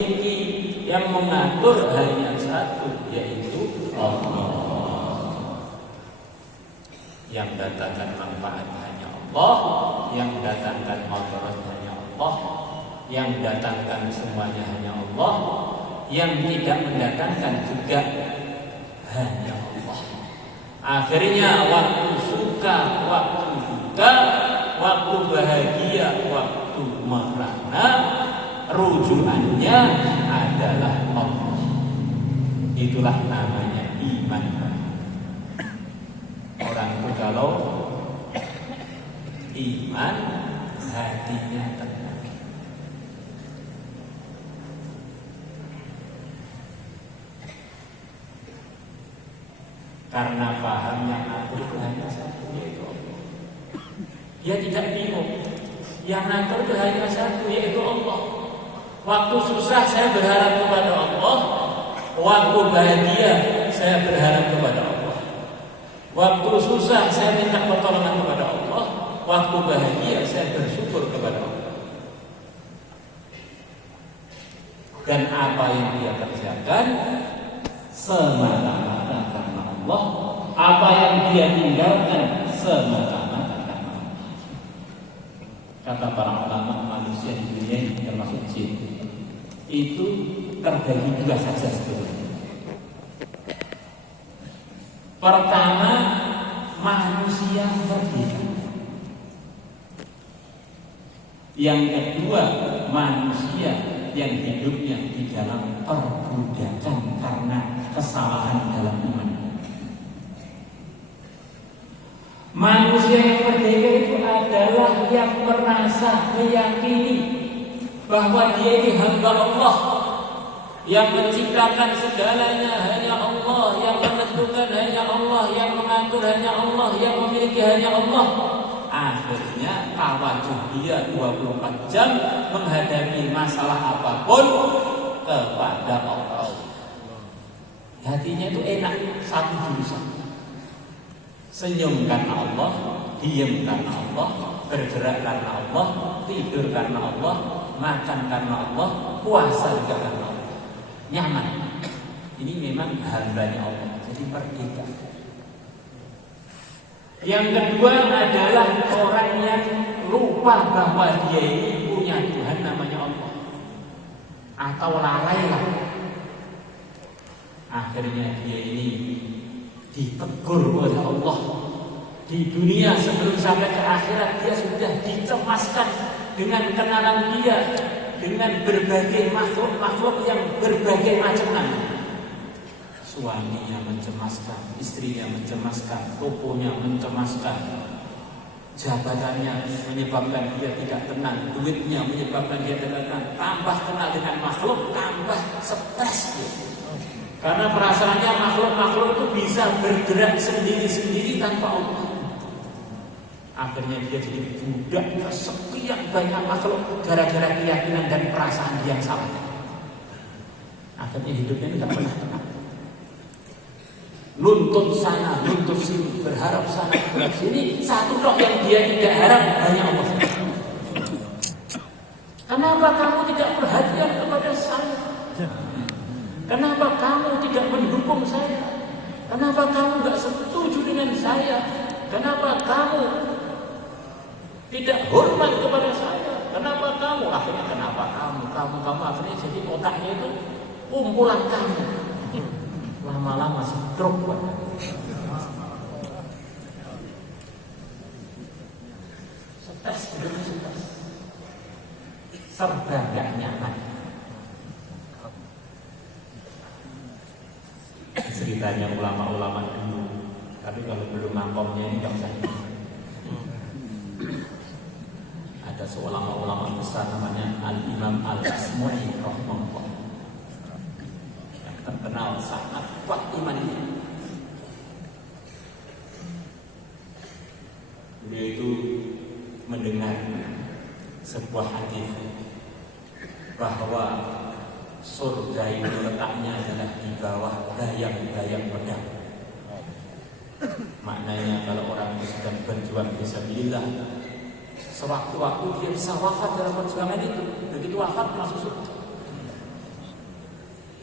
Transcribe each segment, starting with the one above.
yang mengatur hanya satu, yaitu Allah. Yang datangkan manfaat hanya Allah, yang datangkan madarat hanya Allah, yang datangkan semuanya hanya Allah, yang tidak mendatangkan juga hanya Allah. Akhirnya waktu suka, waktu duka, waktu bahagia, waktu merana, rujukannya adalah Allah. Itulah namanya iman. Orang itu kalau iman, hatinya tenang. Karena paham yang ngatur itu hanya satu, yaitu Allah. Dia tidak bingung. Yang ngatur itu hanya satu, yaitu Allah. Waktu susah saya berharap kepada Allah, waktu bahagia saya berharap kepada Allah. Waktu susah saya minta pertolongan kepada Allah, waktu bahagia saya bersyukur kepada Allah. Dan apa yang dia kerjakan semata-mata karena Allah, apa yang dia tinggalkan semata-mata karena Allah. Kata para ulama, manusia di dunia ini termasuk jin itu terbagi dua saja sebetulnya. Pertama, manusia merdeka. Yang kedua, manusia yang hidupnya di dalam perbudakan karena kesalahan dalam iman. Manusia yang merdeka itu adalah yang merasa meyakini bahwa dia ini hamba Allah, yang menciptakan segalanya hanya Allah, yang menentukan hanya Allah, yang mengatur hanya Allah, yang memiliki hanya Allah. Akhirnya tawajuh dia 24 jam menghadapi masalah apapun kepada Allah. Hatinya itu enak, satu jurusan. Senyum karena Allah, diam karena Allah, bergerak karena Allah, tidur karena Allah, makan karena Allah, puasa juga karena Allah. Nyaman. Ini memang hambanya Allah, jadi merdeka. Yang kedua adalah orang yang lupa bahwa dia ini punya Tuhan namanya Allah, atau lalai lah. Akhirnya dia ini ditegur oleh Allah. Di dunia sebelum sampai ke akhirat dia sudah dicemaskan dengan kenalan dia dengan berbagai makhluk yang berbagai macam nama. Suaminya mencemaskan, istrinya mencemaskan, tokonya mencemaskan, jabatannya menyebabkan dia tidak tenang, duitnya menyebabkan dia tidak tenang, tambah kenal dengan makhluk, tambah stres dia. Karena perasaannya makhluk-makhluk itu bisa bergerak sendiri-sendiri tanpa Allah. Akhirnya dia jadi budak kesekian banyak makhluk gara-gara keyakinan dan perasaan dia yang salah. Akhirnya hidupnya tidak pernah tenang. Nuntut sana, nuntut sini, berharap sana, berharap sini. Satu tok yang dia tidak harap hanya Allah. Kenapa kamu tidak perhatian kepada saya? Kenapa kamu tidak mendukung saya? Kenapa kamu tidak setuju dengan saya? Kenapa kamu tidak hormat kepada saya? Kenapa kamu? Akhirnya kenapa kamu akhirnya jadi otaknya itu kumpulan kamu. Lama-lama stroke. Stres, serba gak nyaman. Ceritanya ulama-ulama dulu, tapi kalau belum makomnya ini gak usah. Ada seorang ulama besar namanya Al-Imam Al-Asmu'i rahimahullah, yang terkenal sangat kuat imannya. Beliau itu mendengar sebuah hadis bahwa surga itu letaknya adalah di bawah bayang-bayang pedang. Maknanya kalau orang itu sedang berjuang fisabilillah, sewaktu-waktu dia bisa wafat dalam perjuangan itu. Begitu wafat masuk surga.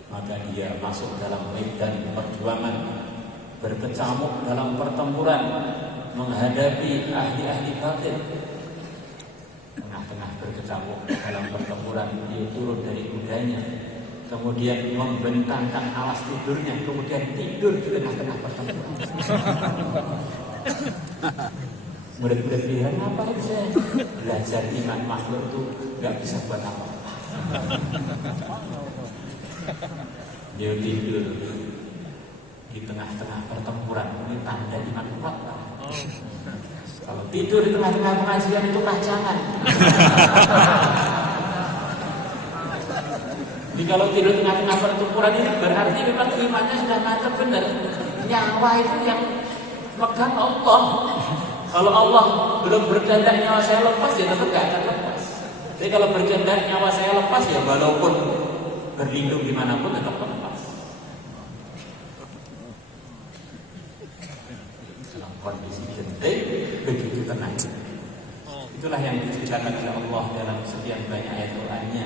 maka dia masuk dalam medan perjuangan, berkecamuk dalam pertempuran menghadapi ahli-ahli batil. Tengah-tengah berkecamuk dalam pertempuran, dia turun dari kudanya, kemudian membentangkan alas tidurnya, kemudian tidur di tengah-tengah pertempuran. Murid-murid dia, ngapain saya belajar iman makhluk itu nggak bisa buat apa-apa. Dia tidur di tengah-tengah pertempuran, ini tanda iman kuat. Kalau tidur di tengah-tengah pengajian itu kacangan. Jadi kalau tidur di tengah-tengah pertempuran ini berarti memang imannya sudah mantap benar. Nyawa itu yang megang Allah. Kalau Allah belum berkehendak nyawa saya lepas, ya tetap gak akan lepas. Jadi kalau berkehendak nyawa saya lepas, ya walaupun berlindung dimanapun tetap lepas. Dalam kondisi genting, begitu tenang. Itulah yang diceritakan oleh Allah dalam sekian banyak ayat Qur'annya.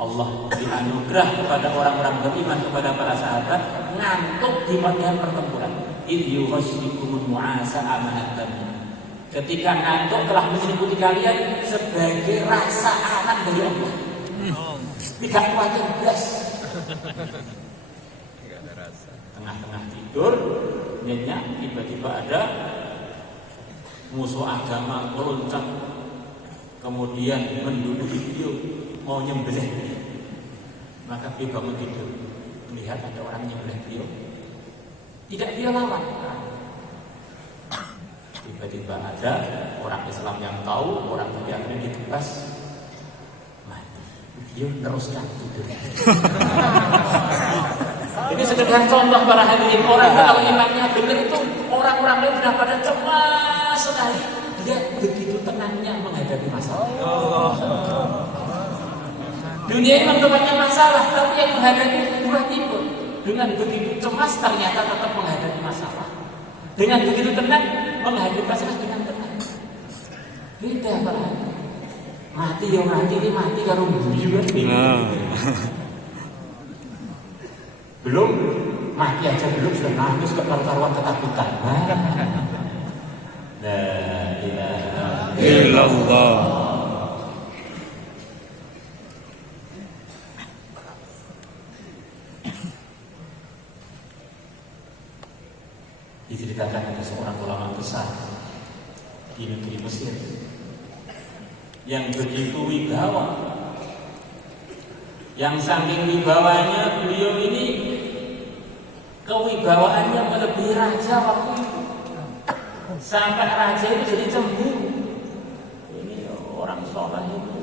Allah dianugerah kepada orang-orang beriman, kepada para sahabat, ngantuk di bagian pertempuran. Idh yughashyikumul nu'asa amanatan. Ketika ngantuk telah menyelimuti kalian sebagai rasa aman dari Allah. Tidak khawatir belas. Tengah-tengah tidur, nyenyak, tiba-tiba ada musuh agama meloncat, kemudian menduduki beliau, mau nyembelih. Maka beliau bangun tidur, melihat ada orang nyembelih beliau. Tidak dia lawan. Tiba-tiba ada orang Islam yang tahu, orang tadi akhirnya ditebas mati. Dia teruskan tidur. Ini sekedar contoh para hadirin. Orang kalau imannya benar itu orang-orang lain sudah pada cemas sekali. Dia begitu tenangnya menghadapi masalah. Dunia ini memang tempatnya masalah, tapi yang menghadapi dua tipe. Dengan begitu cemas ternyata tetap menghadapi masalah. Dengan begitu tenang menghadapi masalah dengan tenang. Beda para hadirin. Mati ya mati, ini mati karo juga. Belum mati aja belum sudah nangis karuan ketakutan. La ilaha illallah. Diceritakan ada seorang ulama besar di negeri Mesir yang begitu wibawa, yang saking wibawanya beliau ini kewibawaannya melebihi raja waktu itu, sampai raja itu jadi cemburu. Ini orang soleh itu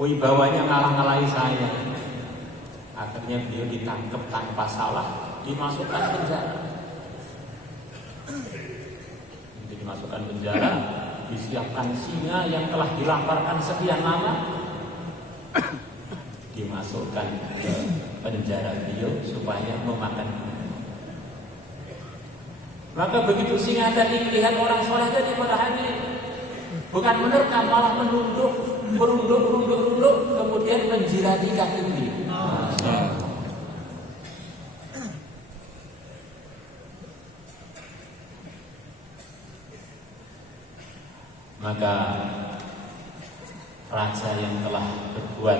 wibawanya ngalah-ngalahi saya. Akhirnya beliau ditangkap tanpa salah, dimasukkan penjara. Dimasukkan penjara, disiapkan singa yang telah dilamparkan sekian lama, dimasukkan ke penjara beliau supaya memakan. Maka begitu singa tadi melihat orang soleh tadi pada hadirin, bukan menerkam malah menunduk, merunduk, kemudian menjilati kaki beliau. Maka raja yang telah berbuat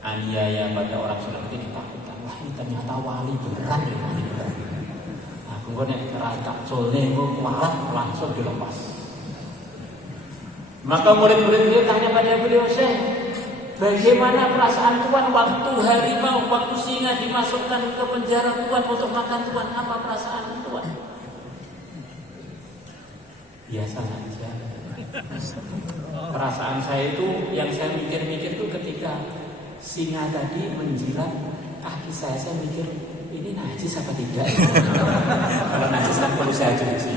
aniaya pada orang soleh itu ketakutan. Wah, ini ternyata wali beneran ya, wali beneran. Aku nek raja soleh kualat langsung dilepas. Maka murid-murid dia tanya pada beliau, Syekh, bagaimana perasaan Tuhan waktu harimau, waktu singa dimasukkan ke penjara Tuhan untuk makan Tuhan? Apa perasaan Tuhan? Biasa saja. Perasaan saya itu, yang saya mikir-mikir itu ketika singa tadi menjilat kaki saya mikir ini najis apa tidak? Kalau najis kan perlu saya cuci.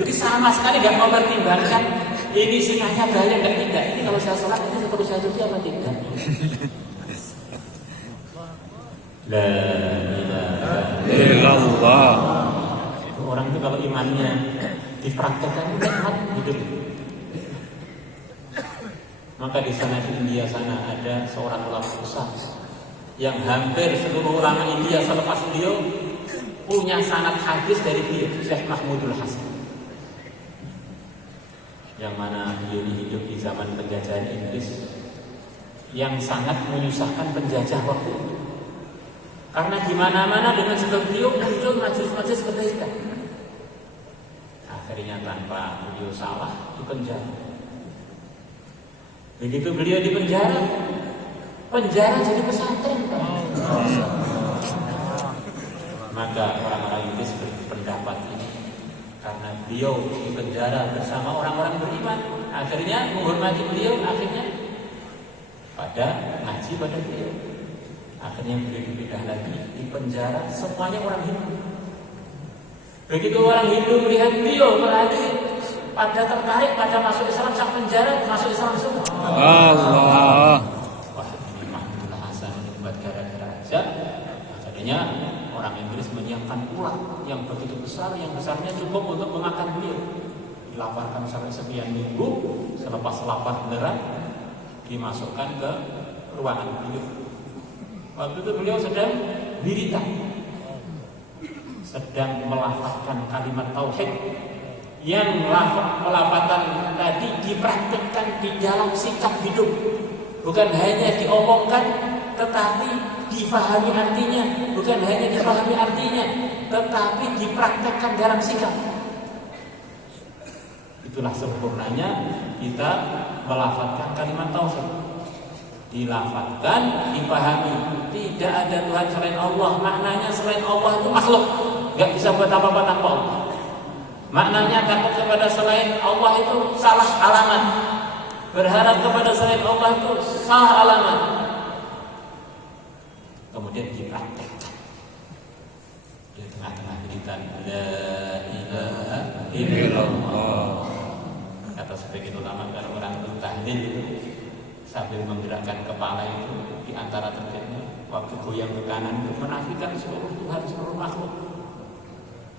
Jadi sama sekali nggak mau pertimbangkan ini singanya bahaya nggak tidak. Ini kalau saya sholat ini perlu saya cuci apa tidak? La ilaha illallah. Orang itu kalau imannya dipraktekkan nikmat hidup. Maka di sana di India sana ada seorang ulama besar yang hampir seluruh ulama India selepas beliau punya sanad hadis dari beliau, Syekh Mahmudul Hasan. Yang mana beliau hidup di zaman penjajahan Inggris yang sangat menyusahkan penjajah waktu itu. Karena di mana-mana dengan sebab beliau muncul majelis-majelis kebaikan. Akhirnya tanpa beliau salah dipenjara. Begitu beliau di penjara jadi pesantren. Maka orang-orang Inggris berpendapat ini karena beliau di penjara bersama orang-orang beriman, akhirnya menghormati beliau, akhirnya pada ngaji pada beliau. Akhirnya beliau dipindah lagi di penjara, semuanya orang Hindu. Begitu orang Hindu melihat beliau berarti pada tertarik pada masuk Islam, sang penjara masuk Islam semua. Allah. Wah, ini Mahmudul Hasan ini buat gara-gara aja. Akhirnya orang Inggris menyiapkan ular yang begitu besar, yang besarnya cukup untuk memakan beliau. Dilaparkan sampai sekian minggu, selepas lapar beneran dimasukkan ke ruangan beliau. Waktu itu beliau sedang wiritan, sedang melafazkan kalimat tauhid, yang pelafatan tadi dipraktikkan di dalam sikap hidup, bukan hanya diomongkan tetapi difahami artinya, bukan hanya difahami artinya tetapi dipraktikkan dalam sikap. Itulah sempurnanya kita melafatkan kalimat tauhid. Dilafatkan, dipahami, tidak ada Tuhan selain Allah. Maknanya selain Allah itu makhluk, gak bisa buat apa-apa tanpa Allah. Maknanya takut kepada selain Allah itu salah alamat, berharap kepada selain Allah itu salah alamat. Kemudian dipraktekkan di tengah-tengah beritan la ilaha illallah. Kata sebagian ulama kalau orang itu tahlil itu sambil menggerakkan kepala itu di antara terjadinya waktu goyang ke kanan itu menafikan seluruh Tuhan, seluruh makhluk.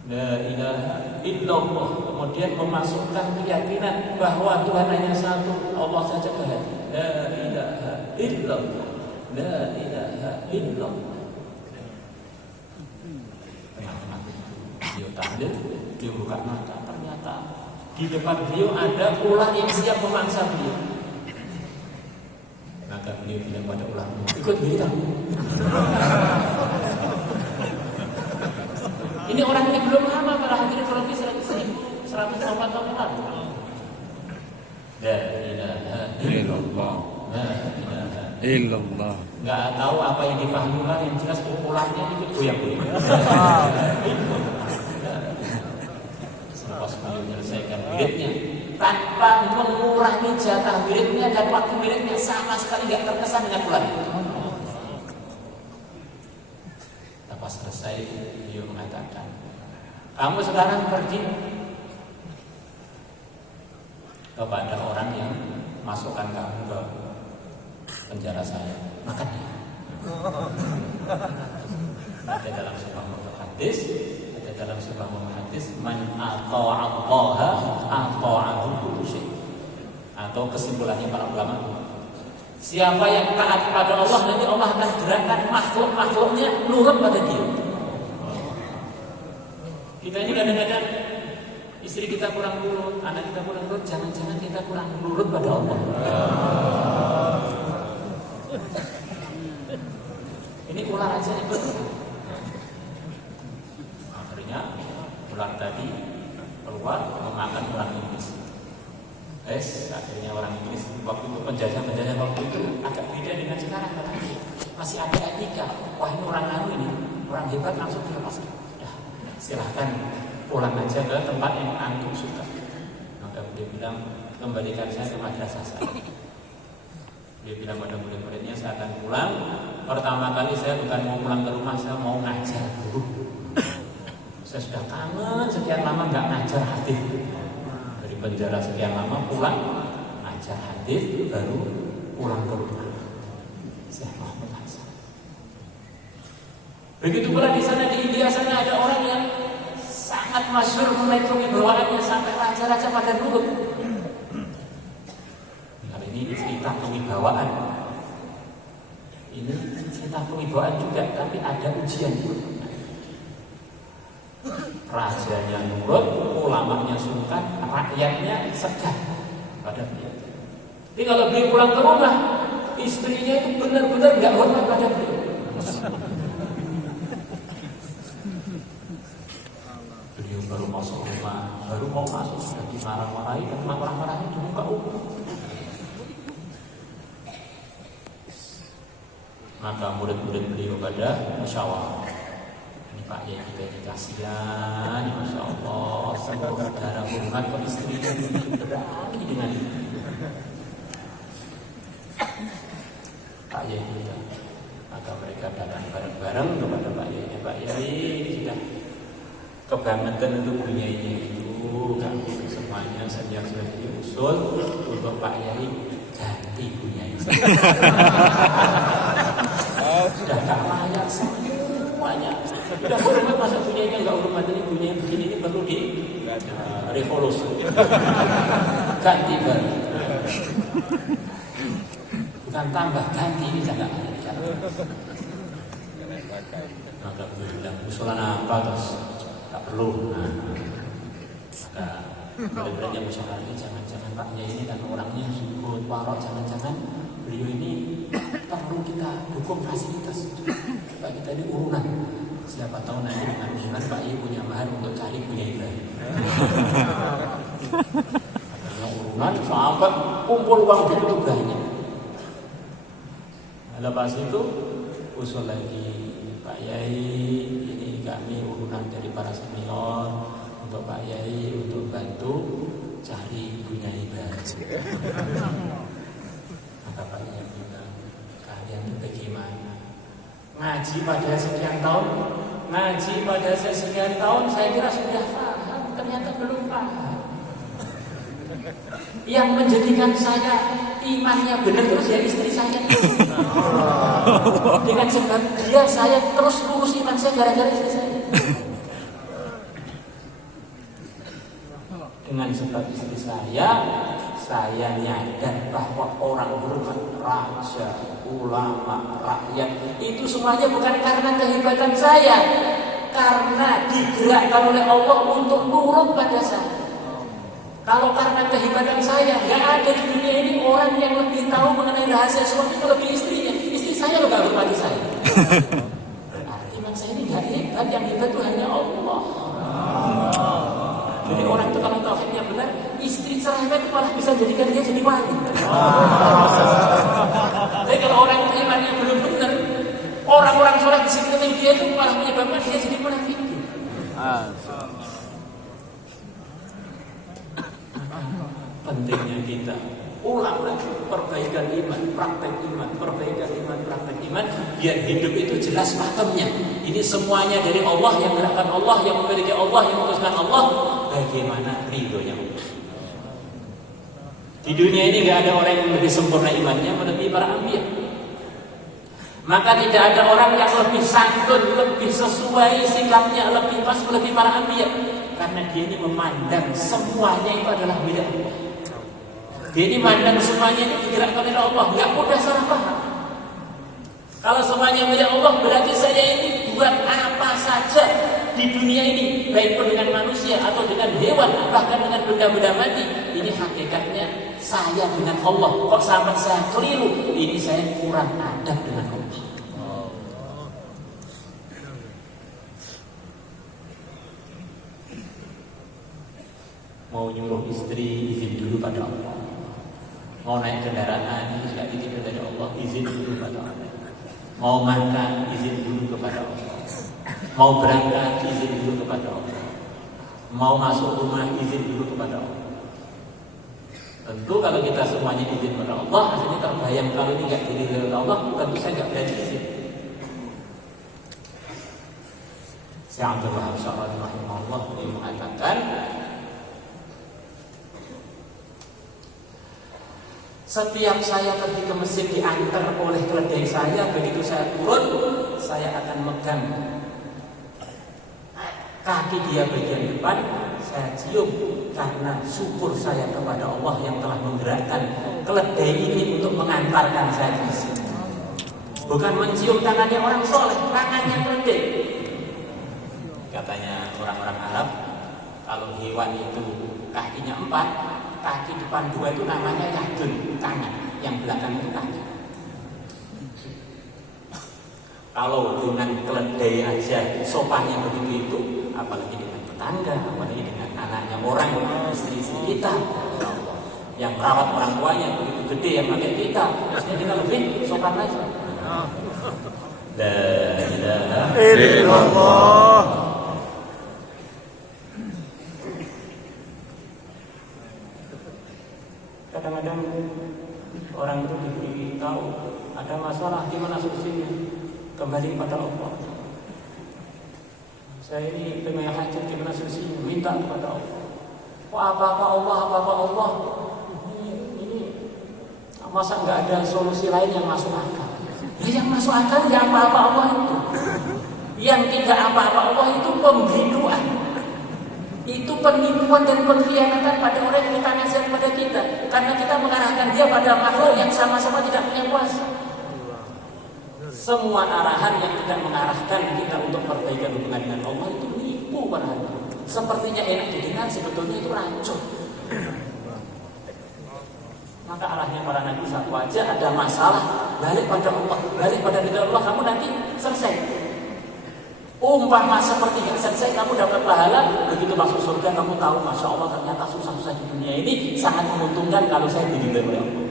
La ilaha illallah. Kemudian memasukkan keyakinan bahwa Tuhan hanya satu, Allah saja Tuhan. La ilaha illallah. La ilaha illallah. Tengah-tengah beliau tahlil, beliau buka mata, ternyata di depan beliau ada ular yang siap memangsa beliau. Maka beliau bilang pada ular, ikut kita. Ini orang ini belum lama para hadirin kurang lebih 104 tahun yang lalu. La ilaha illallah. La ilaha illallah. Nggak tahu apa yang dipahami ular, yang jelas ularnya ikut goyang-goyang. Selepas beliau menyelesaikan wiridnya, tanpa mengurangi jatah wiridnya dan waktu wiridnya, sama sekali nggak terkesan dengan ular. Lepas selesai, beliau mengatakan, kamu sekarang pergi kepada orang yang masukkan kamu ke penjara saya, makan dia. Ada dalam sebuah hadis, man ata'allaha ata'ahu kullu syai. Atau kesimpulannya para ulama, siapa yang taat kepada Allah, nanti Allah akan gerakkan makhluk-makhluknya nurut pada dia. Kita ini kadang-kadang istri kita kurang nurut, anak kita kurang nurut, jangan-jangan kita kurang nurut pada Allah. Ini ular aja ikut. Akhirnya ular tadi keluar memakan orang Inggris. Akhirnya orang Inggris waktu itu penjajah waktu itu agak beda dengan sekarang. Masih ada etika. Wah, ini orang ini orang hebat, langsung dilepaskan. Silahkan pulang aja ke tempat yang antum suka. Maka dia bilang, kembalikan saya ke madrasah saya. Dia bilang pada murid-muridnya, saya akan pulang. Pertama kali saya bukan mau pulang ke rumah, saya mau ngajar dulu. Saya sudah kangen sekian lama nggak ngajar hadis. Dari penjara sekian lama pulang ngajar hadis, baru pulang ke rumah. Syekh Mahmud Hasan. Begitu pula di sana di India sana ada orang yang sangat masyhur mengenai kewibawaannya sampai raja-raja pada nurut. Kali ini cerita kewibawaan. Ini cinta kewibawaan juga, tapi ada ujian. Rajanya nurut, ulamanya sungkan, rakyatnya segan pada beliau. Jadi kalau beliau pulang ke rumah, istrinya itu benar-benar nggak hormat pada beliau. Beliau baru masuk rumah, baru mau masuk sudah dimarah-marahi, dan marah-marahnya di muka umum. Maka murid-murid beliau pada musyawarah. Ini Pak Yai kita ini kasihan, Masya Allah, saudara hormat ke istrinya berani dengan ini. Pak Yai kita, maka mereka datang bareng-bareng kepada Pak Yai. Pak Yai sudah kebangetan untuk bunyainya itu, kami semuanya sejak sudah diusul untuk Pak Yai ganti bunyai. Sudah tak layak semuanya. Sudah hormat masa bunyainya nggak hormat, ini bunyai begini ini perlu di revolusi. Ganti baru. Bukan tambah, ganti ini jangan ada. Maka beliau bilang usulan apa terus tak perlu. Maka murid-muridnya musyawarah ini jangan-jangan Pak Yai ini kan orangnya sungguh warok, jangan-jangan beliau ini perlu kita dukung fasilitas. Pak kita ini urunan. Siapa tahu nanti dengan urunan Pak Yai punya mahar untuk cari bunyai baru. Karena urunan sampai kumpul uang begitu banyak. Lepas itu usul lagi Pak Yai, ini kami urunan dari para senior untuk Pak Yai untuk bantu cari bunyai baru. Maka Pak Yai bilang, kalian itu bagaimana? Ngaji pada sekian tahun, saya kira sudah paham, ternyata belum paham. Yang menjadikan saya imannya benar terus ya istri saya. Dengan sebab dia saya terus lurus iman saya gara-gara istri saya. Dengan sebab istri saya nyadar bahwa orang hormat, raja, ulama, rakyat itu semuanya bukan karena kehebatan saya, karena digerakkan oleh Allah untuk nurut pada saya. Kalau karena kehebatan saya, nggak ada di dunia ini orang yang lebih tahu mengenai rahasia suami lebih istrinya. Istri saya lo nggak hormati saya. Berarti iman saya ini nggak hebat, yang hebat itu hanya Allah. Jadi orang itu kalau tauhidnya benar, istri cerewet itu malah bisa jadikan dia jadi wali. Tapi kalau orang itu imannya belum benar, orang-orang soleh di sekeliling dia itu malah menyebabkan dia jadi munafik. Pentingnya kita ulang lagi perbaikan iman, praktek iman, perbaikan iman, praktek iman, biar hidup itu jelas pakemnya. Ini semuanya dari Allah, yang gerakkan Allah, yang memiliki Allah, yang memutuskan Allah. Bagaimana ridhonya Allah? Di dunia ini nggak ada orang yang lebih sempurna imannya melebihi para anbiya. Maka tidak ada orang yang lebih santun, lebih sesuai sikapnya, lebih pas melebihi para anbiya. Karena dia ini memandang semuanya itu adalah milik Allah. Dia ini memandang semuanya itu digerakkan oleh Allah, nggak mudah salah paham. Kalau semuanya milik Allah, berarti saya ini buat apa saja di dunia ini, baik pun dengan manusia atau dengan hewan, bahkan dengan benda-benda mati. Ini hakikatnya saya dengan Allah. Kok sampai saya keliru? Ini saya kurang adab dengan Allah. Mau nyuruh istri, izin dulu pada Allah. Mau naik kendaraan, ini tidak izin dari Allah, izin dulu pada Allah. Mau makan, izin dulu kepada Allah. Mau berangkat, izin dulu kepada Allah. Mau masuk rumah, izin dulu kepada Allah. Tentu kalau kita semuanya izin kepada Allah, akhirnya terbayang kalau ini tidak diridhoi oleh Allah, tentu saya tidak berani izin. Syekh Abdul Wahab Syarani rahimahullah beliau mengatakan, setiap saya pergi ke masjid diantar oleh keledai saya, begitu saya turun, saya akan megang kaki dia bagian depan, saya cium karena syukur saya kepada Allah yang telah menggerakkan keledai ini untuk mengantarkan saya di sini. Bukan mencium tangannya orang soleh, tangannya keledai. Katanya orang-orang Arab, kalau hewan itu kakinya 4, kaki depan 2 itu namanya yadun, tangan. Yang belakang itu kaki. Kalau dengan keledai aja sopannya begitu itu, apalagi dengan tetangga, apalagi dengan anaknya orang, istri-istri kita, yang merawat orang tuanya begitu gede yang pakai kita, maksudnya kita lebih sopan lagi. La ilaha illallah. Kadang-kadang orang itu diberitahu ada masalah, gimana solusinya? Kembali pada Allah. Saya ini pengen hajat, gimana solusinya? Minta kepada Allah. Apa-apa Allah. Ini masa nggak ada solusi lain yang masuk akal? Ya, yang masuk akal ya apa-apa Allah itu. Yang tidak apa-apa Allah itu pembiduan. Itu penipuan dan pengkhianatan pada orang yang kita nasihat pada kita. Karena kita mengarahkan dia pada makhluk yang sama-sama tidak punya kuasa. Semua arahan yang tidak mengarahkan kita untuk perbaikan hubungan dengan Allah itu nipu para hadirin. Sepertinya enak didengar, sebetulnya itu racun. Maka arahnya para nabi satu aja, ada masalah balik pada Allah, balik pada ridha Allah, kamu nanti selesai. Umpama seperti yang selesai, kamu dapat pahala. Begitu masuk surga, kamu tahu, masya Allah ternyata susah-susah di dunia ini sangat menguntungkan kalau saya diridhai oleh Allah.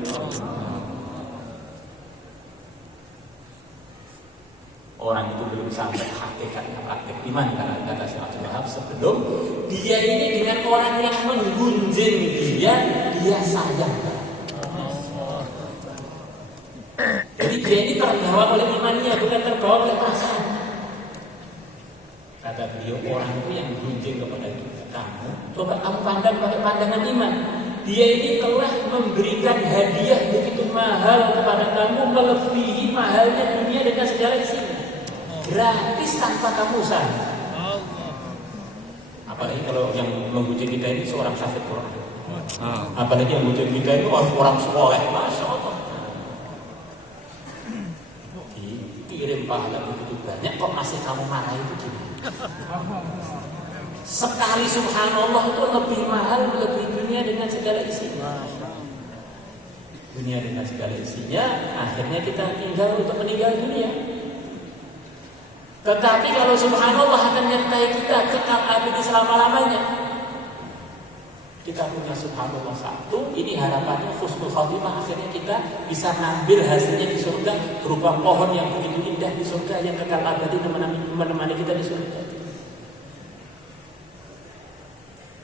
Orang itu belum sampai hakikatnya praktek iman, karena kata Syekh Abdul Wahab sebelum dia ini dengan orang yang menggunjing dia sayang. Jadi dia ini terbawa oleh imannya, bukan terbawa oleh perasaan. Kata beliau, orang itu yang gunjing kepada kamu, coba kamu pandang pakai pandangan iman. Dia ini telah memberikan hadiah begitu mahal kepada kamu, melebihi mahalnya dunia dengan segala isinya. Gratis tanpa kamu usaha. Apalagi kalau yang menguji kita ini seorang hafid Quran. Apalagi yang menguji kita itu orang soleh, masya Allah. Dikirim pahala begitu banyak, kok masih kamu marah itu gimana? Sekali subhanallah itu lebih mahal, lebih dunia dengan segala isinya. Dunia dengan segala isinya, akhirnya kita tinggal untuk meninggal dunia. Tetapi kalau subhanallah akan menyertai kita kekal abadi selama-lamanya. Kita punya subhanallah satu, ini harapannya husnul khatimah, akhirnya kita bisa ngambil hasilnya di surga berupa pohon yang begitu indah di surga yang kekal abadi menemani kita di surga.